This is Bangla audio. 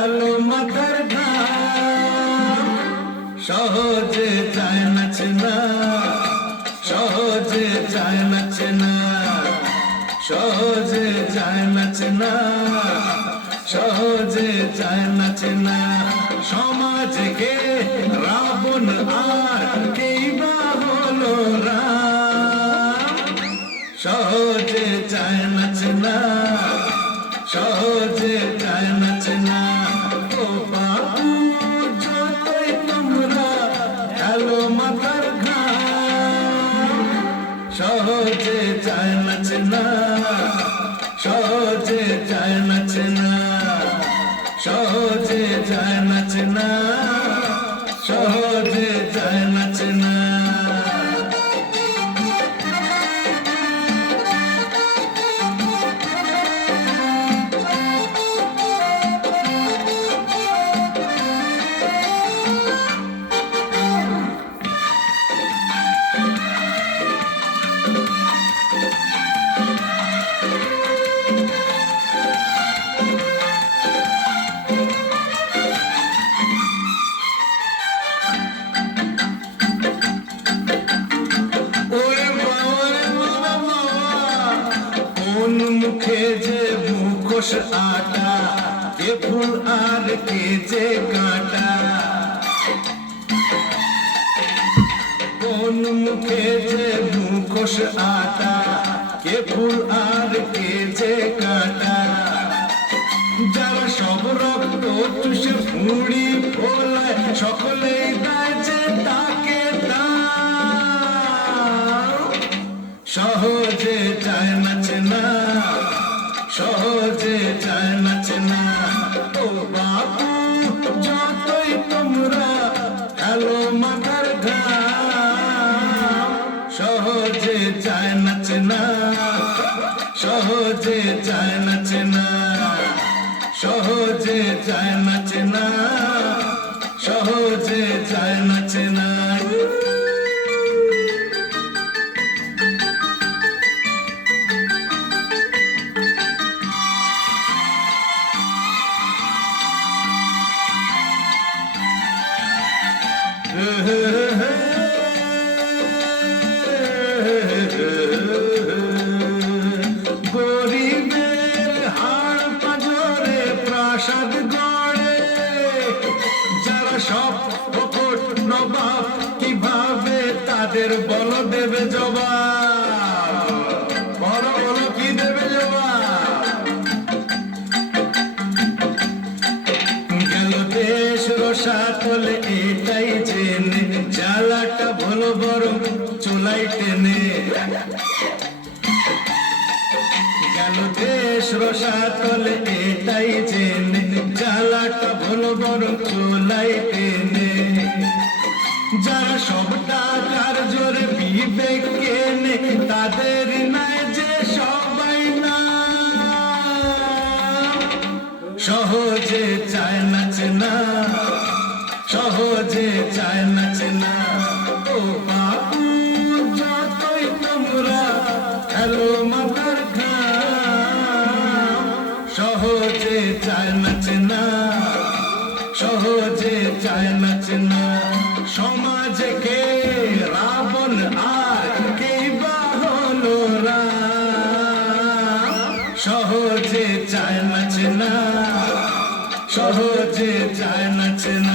এলো মাথার ঘাম। সহজে যায় নাচে না, সহজে যায় নাচে না, সহজে যায় নাচে না, সহজে যায় নাচে না। সমাজকে রাবণ আর কেই বা হলো রাম। সহজে যায় নাচে না, সহজে যায় নাচে না। ও বাবু যতই তোমরা খেলো মাথার ঘাম। সহজে যায় নাচে না, সহজে যায় নাচে না, সহজে যায় নাচে না, সহজে যায় নাচে না। কোন মুখে যে মুখোশ আটা, কে ফুল আর কে যে কাঁটা। কোন মুখে যে মুখোশ আটা, কে ফুল আর কে যে কাঁটা। যারা সব রক্ত চুষে ফুঁড়ি ফোলায়, সকলেই দেয় যে তাকে দাও। সহজে যায় নাচে না, সহজে যায় নাচে না। ও বাবু যতই তোমরা খেলো মাথার ঘাম। সহজে যায় নাচে না, সহজে যায় নাচে না, সহজে যায় নাচে না, সহজে যায় নাচে না। গরিবের হাড় পাঁজরে প্রাসাদ গড়ে, যারা সব নবাব কিভাবে তাদের বল দেবে জবাব। বলো বলো কি দেবে জবাব। গেল দেশ রসাতলে এটাই জেনে, জ্বালাটা ভালো বরং চুলাই টেনে। গেল দেশ রসাতলে এটাই জেনে, জ্বালাটা ভালো বরং চুলাই টেনে। যারা সব টাকার জোরে বিবেক কেনে, তাদের নাই যে সবাই না। সহজে যায় নাচে না, সহজে যায় নাচে না। ও বাবু যতই তোমরা খেলো মাথার ঘাম। সহজে যায় নাচে না, সহজে যায় নাচে না। সমাজকে রাবণ আর কেই বা হলো রাম। সহজে যায় নাচে না, সহজে যায় নাচে না।